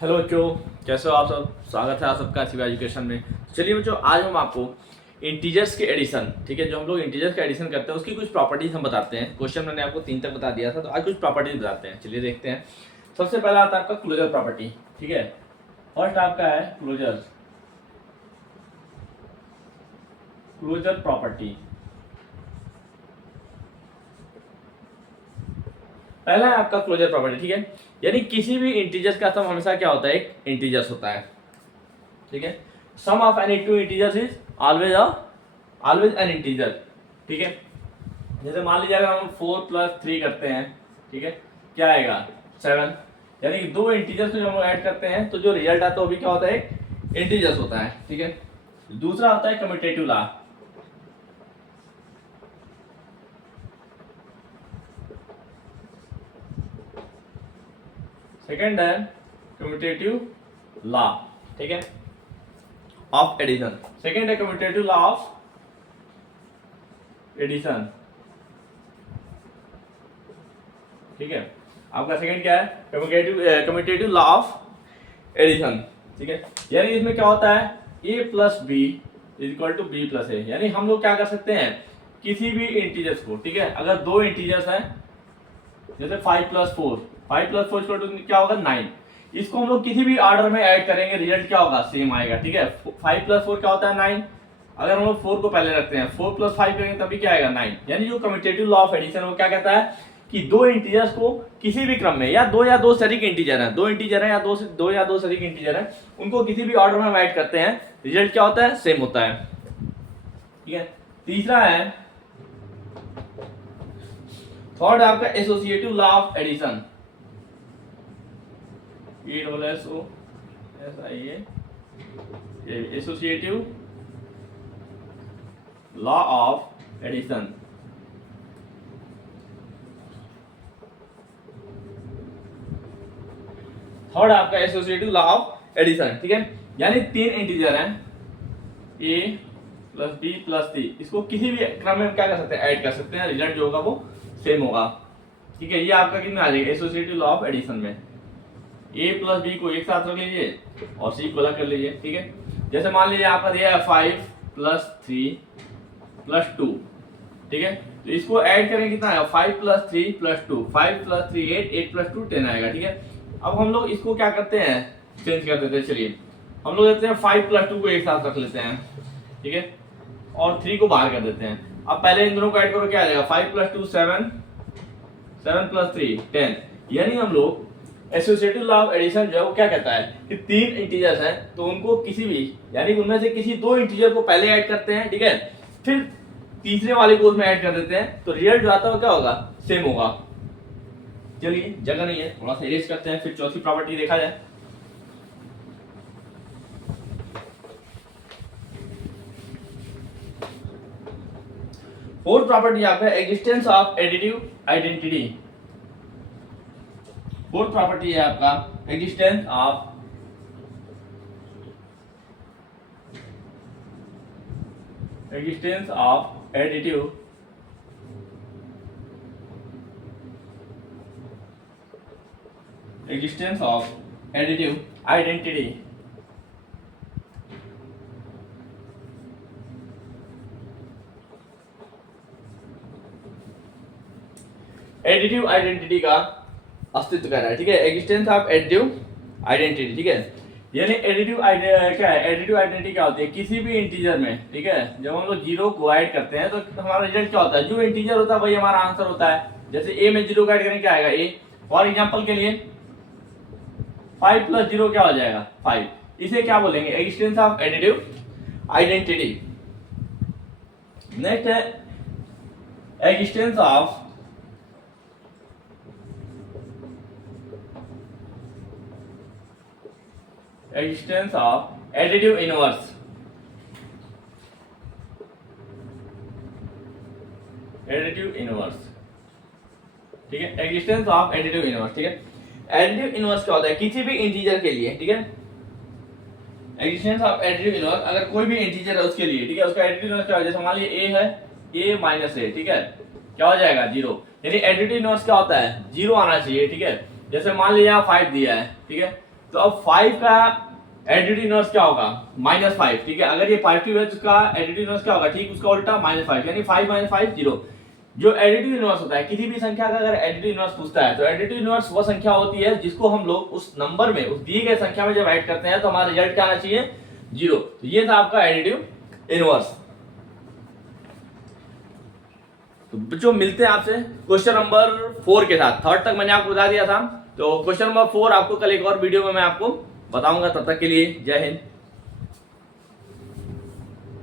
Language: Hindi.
हेलो बच्चों, कैसे हो आप सब। स्वागत है आप सबका शिवा एजुकेशन में। चलिए बच्चों, आज हम आपको इंटीजर्स के एडिशन, ठीक है, जो हम लोग इंटीजर्स का एडिशन करते हैं उसकी कुछ प्रॉपर्टीज हम बताते हैं। क्वेश्चन मैंने आपको 3 तक बता दिया था, तो आज कुछ प्रॉपर्टीज बताते हैं। चलिए देखते हैं। सबसे पहला आता है आपका क्लोजर प्रॉपर्टी, ठीक है। फर्स्ट आपका है क्लोजर प्रॉपर्टी। पहला है आपका क्लोजर प्रॉपर्टी, ठीक है। यानी किसी भी इंटीजर्स का सम हमेशा क्या होता है, एक इंटीजर्स होता है, ठीक है। Sum of any two integers is always an integer, ठीक है। जैसे मान लीजिए अगर हम 4 + 3 करते हैं, ठीक है, क्या आएगा 7। यानी कि दो इंटीजर्स को जब हम ऐड करते हैं तो जो रिजल्ट आता है वो भी क्या होता है, एक इंटीजर्स होता है, ठीक है। दूसरा होता है कम्यूटेटिव लॉ। सेकंड है कम्यूटेटिव लॉ, ठीक है, ऑफ एडिशन। सेकंड है कम्यूटेटिव लॉ ऑफ एडिशन, ठीक है। आपका सेकंड क्या है, कम्यूटेटिव लॉ ऑफ एडिशन, ठीक है। यानी इसमें क्या होता है, a + b = b + a। यानी हम लोग क्या कर सकते हैं, किसी भी इंटीजर्स को, ठीक है, अगर दो इंटीजर्स हैं जैसे 5 + 4 क्या होगा 9, इसको हम लोग किसी भी ऑर्डर में ऐड करेंगे, रिजल्ट क्या होगा, सेम आएगा, ठीक है। 5 + 4 क्या होता है 9। अगर हम लोग 4 को पहले रखते हैं, 4 + 5 करेंगे तभी क्या आएगा 9। यानी जो कम्यूटेटिव लॉ ऑफ एडिशन वो क्या कहता है कि दो इंटीजर्स को किसी भी क्रम में, या दो से अधिक इंटीजर हैं, दो इंटीजर हैं या दो से अधिक इंटीजर हैं, उनको किसी भी ऑर्डर में हम ऐड करते हैं, रिजल्ट क्या होता है, सेम होता है, ठीक है। तीसरा है, थर्ड आपका associative law of addition, associative law of addition. Third आपका एसोसिएटिव लॉ ऑफ एडिशन, ठीक है। यानी तीन इंटीजर हैं a + b + c, इसको किसी भी क्रम में हम क्या कर सकते हैं, ऐड कर सकते हैं, रिजल्ट जो होगा वो सेम होगा, ठीक है। ये आपका कितना आ जाएगा एसोसिएटिव लॉ ऑफ एडिशन में। a + b को एक साथ रख लीजिए और c को अलग कर लीजिए, ठीक है। जैसे मान लीजिए आपका दिया है 5 + 3 + 2, ठीक है, तो इसको ऐड करें कितना आएगा, 5 + 3 + 2, 5 + 3 8, 8 + 2 10 आएगा, ठीक है। अब हम लोग इसको क्या करते हैं, चेंज कर देते हैं। चलिए हम लोग देते हैं 5 + 2 को एक साथ रख लेते हैं, ठीक है, और 3 को बाहर कर देते हैं। अब पहले इन दोनों को ऐड करो, क्या आ जाएगा 5 + 2 7, 7 + 3 10। यानी हम लोग एसोसिएटिव लॉ ऑफ एडिशन जो है वो क्या कहता है कि तीन इंटीजर्स हैं तो उनको किसी भी, यानी उनमें से किसी दो इंटीजर को पहले ऐड करते हैं, ठीक है, फिर तीसरे वाले को उसमें ऐड कर देते हैं, तो रिजल्ट जो आता है वो क्या होगा, सेम होगा। चलिए जगह नहीं है, थोड़ा सा इरेज करते हैं, फिर चौथी प्रॉपर्टी देखा जाए। फोर्थ प्रॉपर्टी आपका existence of additive identity. Fourth property है आपका existence of additive identity. Additive identity का अस्तित्व कर रहा है, ठीक है, एग्जिस्टेंस ऑफ एडिटिव आइडेंटिटी, ठीक है। यानी क्या है, एडिटिव आइडेंटिटी क्या होती है, किसी भी इंटीजर में, ठीक है, जब हम लोग 0 को ऐड करते हैं तो हमारा रिजल्ट क्या होता है, जो इंटीजर होता है वही हमारा आंसर होता है। जैसे a में 0 को ऐड करें क्या आएगा a। फॉर एग्जांपल के लिए 5 + 0 क्या हो जाएगा 5। इसे क्या बोलेंगे, existence of additive identity. Next है एग्जिस्टेंस ऑफ एडिटिव इनवर्स। ठीक है, एग्जिस्टेंस ऑफ एडिटिव इनवर्स, ठीक है। एडिटिव इनवर्स क्या होता है, किसी भी इंटीजर के लिए, ठीक है, एग्जिस्टेंस ऑफ एडिटिव इनवर्स, अगर कोई भी इंटीजर है उसके लिए, ठीक है, उसका एडिटिव इनवर्स क्या हो, जैसे मान लीजिए a है, a - a, ठीक है, क्या हो जाएगा 0। यानी एडिटिव इनवर्स क्या होता है, 0 आना चाहिए, ठीक है। जैसे मान लीजिए यहाँ 5 दिया है, ठीक है, तो अब 5 का एडिटिव इनवर्स क्या होगा, -5, ठीक है। अगर ये पॉजिटिव है तो उसका एडिटिव इनवर्स क्या होगा, ठीक उसका उल्टा -5, यानी 5 - 5 0। जो एडिटिव इनवर्स होता है किसी भी संख्या का, अगर एडिटिव इनवर्स पूछता है तो एडिटिव इनवर्स वो संख्या होती है जिसको हम लोग उस नंबर में, उस दिए गए संख्या में जब ऐड करते हैं तो हमारा रिजल्ट क्या आना चाहिए, 0। तो ये था आपका एडिटिव इनवर्स। तो बच्चों मिलते हैं आपसे क्वेश्चन नंबर 4 के साथ। थर्ड तक मैंने आपको बता दिया था, तो क्वेश्चन नंबर 4 आपको कल एक और वीडियो में मैं आपको बताऊंगा। तब तक के लिए जय हिंद।